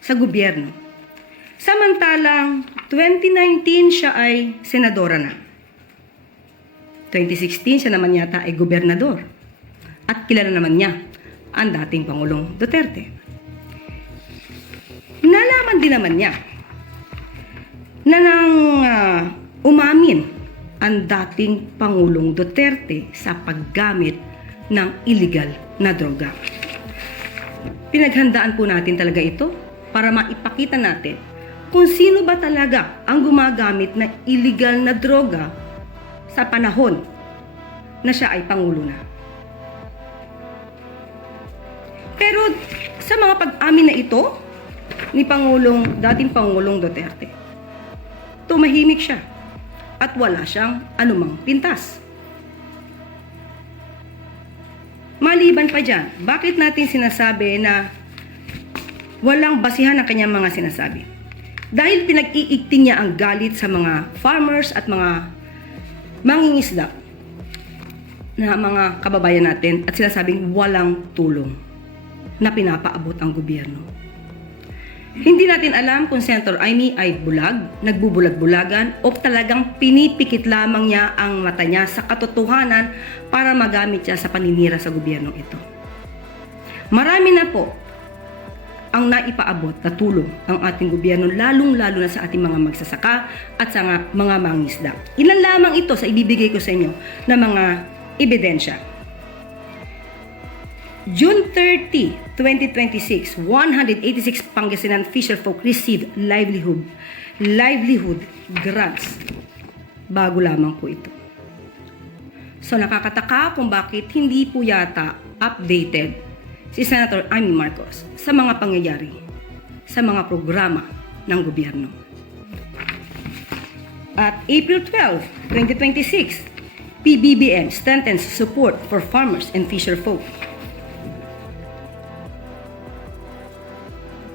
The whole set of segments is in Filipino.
sa gobyerno. Samantalang 2019 siya ay senadora na. 2016 siya naman yata ay gobernador. At kilala naman niya ang dating Pangulong Duterte. Nalaman din naman niya na nang umamin ang dating Pangulong Duterte sa paggamit ng illegal na droga. Pinaghandaan po natin talaga ito para maipakita natin kung sino ba talaga ang gumagamit ng illegal na droga sa panahon na siya ay Pangulo na. Pero sa mga pag-amin na ito ni dating Pangulong Duterte, tumahimik siya at wala siyang anumang pintas. Maliban pa dyan, bakit natin sinasabi na walang basihan ang kanyang mga sinasabi? Dahil pinag-iigting niya ang galit sa mga farmers at mga mangingisda na mga kababayan natin at sinasabing walang tulong na pinapaabot ang gobyerno. Hindi natin alam kung Senator Amy ay bulag, nagbubulag-bulagan o talagang pinipikit lamang niya ang mata niya sa katotohanan para magamit siya sa paninira sa gobyernong ito. Marami na po ang naipaabot na tulong ng ating gobyerno, lalong-lalo na sa ating mga magsasaka at sa mga mangingisda. Ilan lamang ito sa ibibigay ko sa inyo na mga ebidensya. June 30, 2026, 186 Pangasinan fisherfolk received livelihood grants. Bago lamang po ito. So nakakataka kung bakit hindi po yata updated si Senator Amy Marcos sa mga pangyayari, sa mga programa ng gobyerno. At April 12, 2026, PBBM strengthens support for farmers and fisherfolk.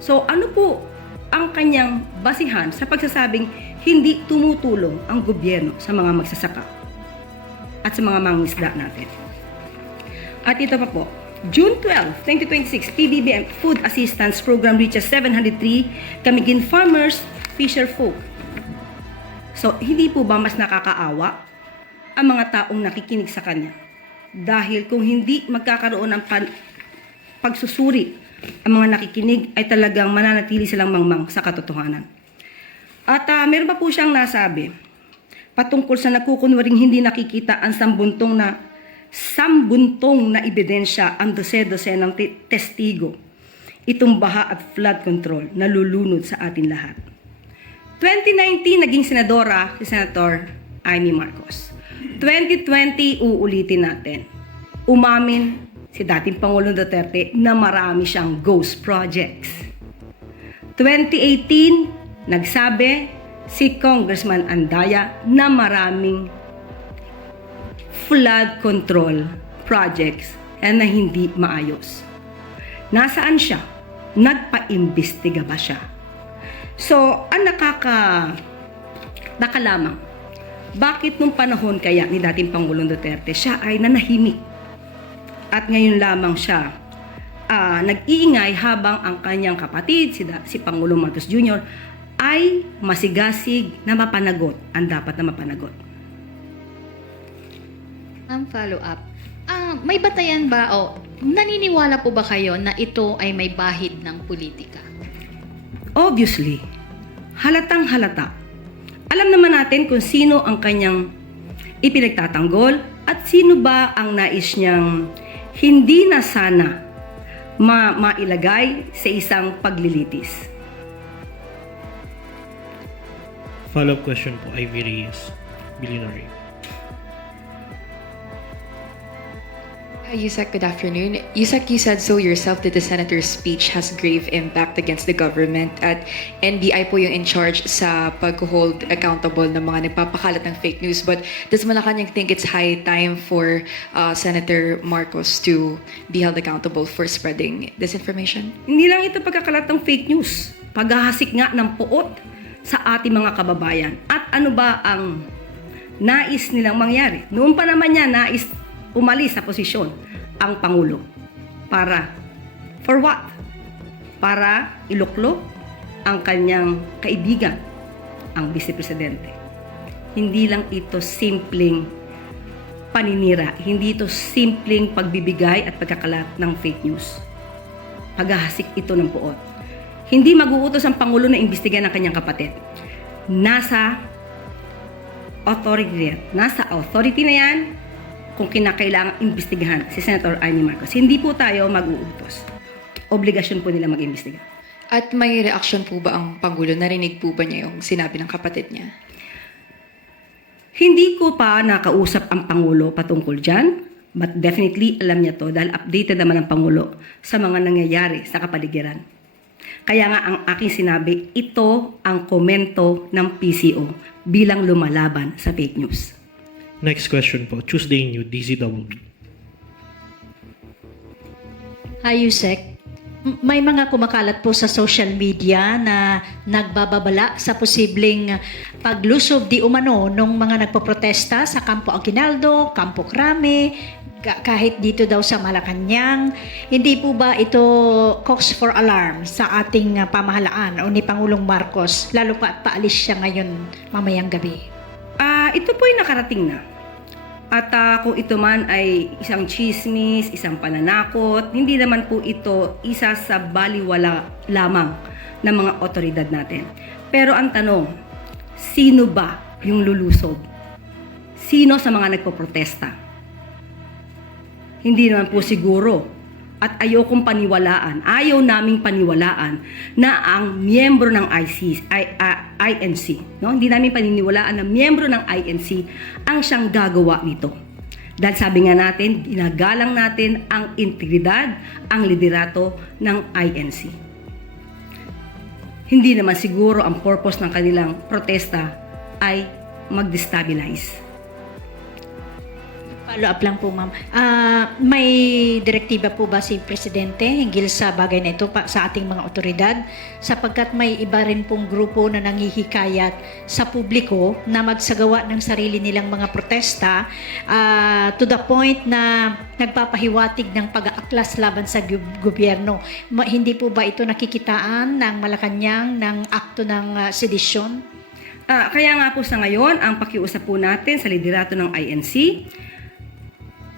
So ano po ang kanyang basihan sa pagsasabing hindi tumutulong ang gobyerno sa mga magsasaka at sa mga mangingisda natin? At ito pa po, June 12, 2026, PBBM Food Assistance Program reaches 703 Camiguin farmers, fisherfolk. So, hindi po ba mas nakakaawa ang mga taong nakikinig sa kanya? Dahil kung hindi magkakaroon ng pagsusuri ang mga nakikinig, ay talagang mananatili silang mangmang sa katotohanan. At meron pa po siyang nasabi patungkol sa nagkukunwaring hindi nakikita ang sambuntong na ebidensya ang dose-dose ng testigo. Itong baha at flood control na lulunod sa atin lahat. 2019, naging senadora si Senator Amy Marcos. 2020, uulitin natin. Umamin si dating Pangulong Duterte na marami siyang ghost projects. 2018, nagsabi si Congressman Andaya na maraming flood control projects na hindi maayos. Nasaan siya? Nagpa-imbestiga ba siya? So, ang nakaka lamang, bakit nung panahon kaya ni dating Pangulong Duterte, siya ay nanahimik? At ngayon lamang siya nag-iingay habang ang kanyang kapatid, si Pangulong Marcos Jr., ay masigasig na mapanagot ang dapat na mapanagot. Ang follow-up, may batayan ba o naniniwala po ba kayo na ito ay may bahid ng politika? Obviously, halatang halata. Alam naman natin kung sino ang kanyang ipinagtatanggol at sino ba ang nais niyang hindi na sana mailagay sa isang paglilitis. Follow-up question po, Ivy Reyes, Billionaire. Yusek, good afternoon. Yusek, you said so yourself that the senator's speech has grave impact against the government at NBI po yung in charge sa pag-hold accountable ng mga nagpapakalat ng fake news. But does Malacanang think it's high time for Senator Marcos to be held accountable for spreading disinformation? Hindi lang ito pagkakalat ng fake news, paghahasik nga ng puot sa ating mga kababayan. At ano ba ang nais nilang mangyari? Noon pa naman niya nais umalis sa posisyon ang Pangulo. For what? Para iluklok ang kanyang kaibigan, ang Vice Presidente. Hindi lang ito simpleng paninira, hindi ito simpleng pagbibigay at pagkakalat ng fake news. Paghahasik ito ng puot. Hindi mag-uutos ang Pangulo na imbestigahan ang kanyang kapatid. Nasa authority na yan kung kinakailangan imbestigahan si Senator Amy Marcos. Hindi po tayo mag-uutos. Obligasyon po nila mag-imbestiga. At may reaction po ba ang Pangulo? Narinig po ba niya yung sinabi ng kapatid niya? Hindi ko pa nakausap ang Pangulo patungkol dyan, but definitely alam niya to dahil updated naman ang Pangulo sa mga nangyayari sa kapaligiran. Kaya nga ang aking sinabi, ito ang komento ng PCO bilang lumalaban sa fake news. Next question po, Tuesday New, DZWB. Hi, Yusek. May mga kumakalat po sa social media na nagbababala sa posibleng paglusob di umano ng mga nagpoprotesta sa Campo Aguinaldo, Campo Crame, kahit dito daw sa Malacanang. Hindi po ba ito cause for alarm sa ating pamahalaan o ni Pangulong Marcos, lalo pa at paalis siya ngayon mamayang gabi? Ito po ay nakarating na. At kung ito man ay isang chismis, isang pananakot, hindi naman po ito isa sa baliwala lamang ng mga otoridad natin. Pero ang tanong, sino ba yung lulusob? Sino sa mga nagpoprotesta? Hindi naman po siguro at ayokong paniwalaan, ayaw naming paniwalaan na ang miyembro ng INC, no? Hindi namin paniniwalaan na miyembro ng INC ang siyang gagawa nito. Dahil sabi nga natin, ginagalang natin ang integridad, ang liderato ng INC. Hindi naman siguro ang purpose ng kanilang protesta ay mag-destabilize. Follow up lang po, ma'am. May direktiba po ba si Presidente hinggil sa bagay na ito sa ating mga otoridad? Sapagkat may iba rin pong grupo na nanghihikayat sa publiko na magsagawa ng sarili nilang mga protesta to the point na nagpapahiwatig ng pag-aaklas laban sa gobyerno. Hindi po ba ito nakikitaan ng Malacanang ng akto ng sedisyon? Kaya nga po sa ngayon, ang pakiusap po natin sa liderato ng INC,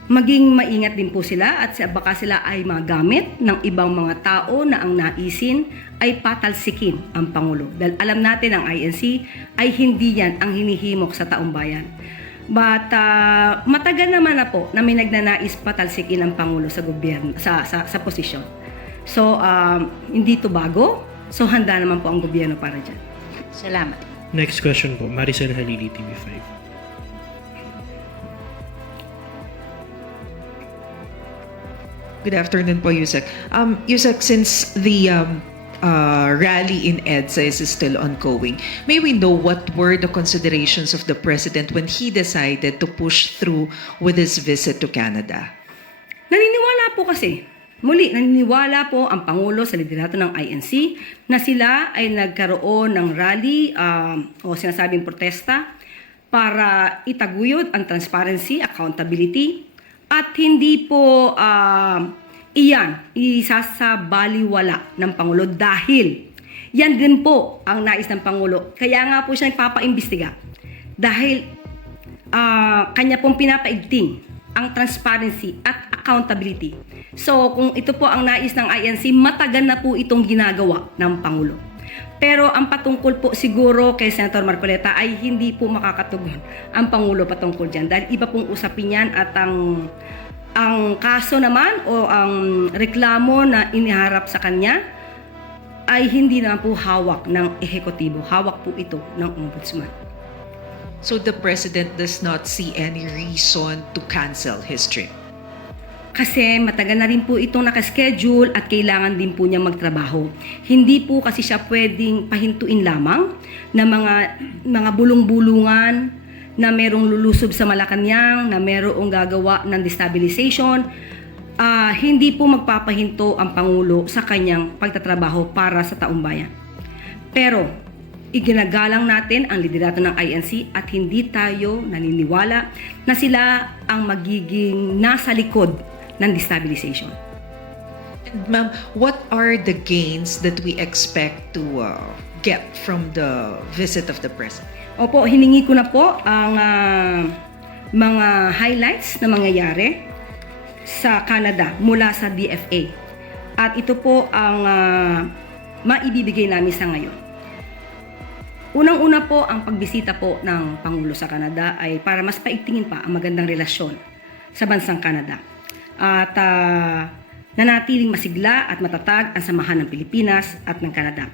maging maingat din po sila at baka sila ay magamit ng ibang mga tao na ang naisin ay patalsikin ang Pangulo. Dahil alam natin ang INC ay hindi yan ang hinihimok sa taong bayan. But matagal naman na po na may nagnanais patalsikin ang Pangulo sa gobyerno, sa posisyon. So, hindi to bago. So, handa naman po ang gobyerno para dyan. Salamat. Next question po, Maricel Halili, TV5. Good afternoon po, Yusek. Yusek, since the rally in EDSA is still ongoing, may we know what were the considerations of the President when he decided to push through with his visit to Canada? Naniniwala po kasi, naniniwala po ang Pangulo sa liderato ng INC na sila ay nagkaroon ng rally o sinasabing protesta para itaguyod ang transparency, accountability, at hindi po iyan isasabaliwala ng Pangulo dahil yan din po ang nais ng Pangulo. Kaya nga po siya nagpapaimbestiga dahil kanya pong pinapaigting ang transparency at accountability. So kung ito po ang nais ng INC, matagal na po itong ginagawa ng Pangulo. Pero ang patungkol po siguro kay Senator Marcoleta ay hindi po makakatugon ang Pangulo patungkol dyan. Dahil iba pong usapin yan at ang kaso naman o ang reklamo na iniharap sa kanya ay hindi naman po hawak ng ehekutibo. Hawak po ito ng ombudsman. So the President does not see any reason to cancel his trip? Kasi matagal na rin po itong nakaschedule at kailangan din po niya magtrabaho. Hindi po kasi siya pwedeng pahintuin lamang na mga bulong-bulungan na merong lulusob sa Malacanang, na merong gagawa ng destabilization. Hindi po magpapahinto ang Pangulo sa kanyang pagtatrabaho para sa taong bayan. Pero iginagalang natin ang liderato ng INC at hindi tayo naniniwala na sila ang magiging nasa likod ng destabilization. And ma'am, what are the gains that we expect to get from the visit of the President? Opo, hiningi ko na po ang mga highlights na mangyayari sa Canada mula sa DFA. At ito po ang maibibigay namin sa ngayon. Unang-una po, ang pagbisita po ng Pangulo sa Canada ay para mas paigtingin pa ang magandang relasyon sa bansang Canada. At nanatiling masigla at matatag ang samahan ng Pilipinas at ng Canada.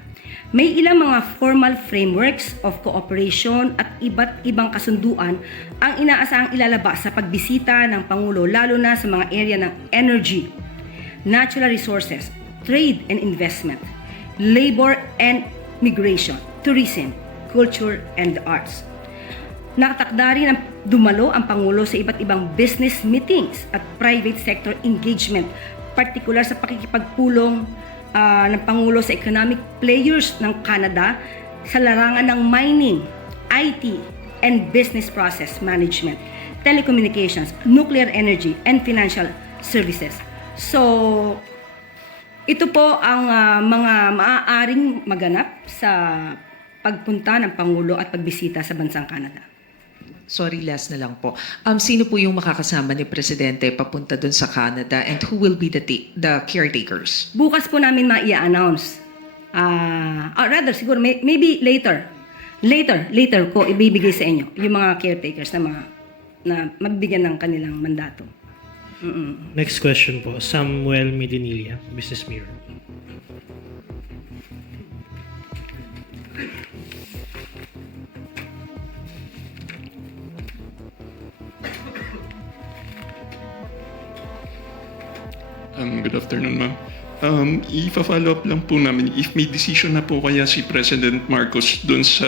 May ilang mga formal frameworks of cooperation at iba't ibang kasunduan ang inaasahang ilalabas sa pagbisita ng Pangulo, lalo na sa mga area ng energy, natural resources, trade and investment, labor and migration, tourism, culture and the arts. Nakatakda rin ang dumalo ang Pangulo sa iba't ibang business meetings at private sector engagement, partikular sa pakikipagpulong ng Pangulo sa economic players ng Canada sa larangan ng mining, IT, and business process management, telecommunications, nuclear energy, and financial services. So, ito po ang mga maaaring maganap sa pagpunta ng Pangulo at pagbisita sa bansang Canada. Sorry, last na lang po. Sino po yung makakasama ni Presidente papunta dun sa Canada and who will be the caretakers? Bukas po namin ma-i-announce. Rather, siguro, maybe later. Later ko ibibigay sa inyo yung mga caretakers na magbigyan ng kanilang mandato. Next question po, Samuel Medinilla, Business Mirror. Good afternoon, ma'am. Ipa-follow up lang po namin if may decision na po kaya si President Marcos doon sa